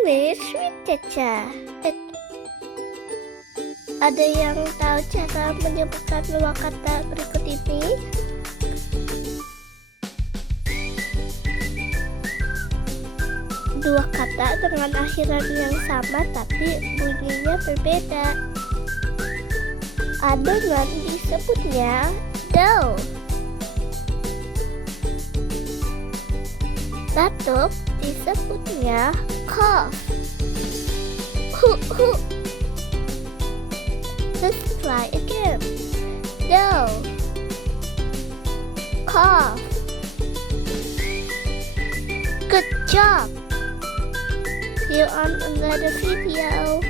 English with Caca. Ada yang tahu cara menyebutkan dua kata berikut ini? Dua kata dengan akhiran yang sama tapi bunyinya berbeda. Adonan disebutnya dough. Batuk disebutnya cough. Let's try again. Dough, cough. Good job. See you on another video.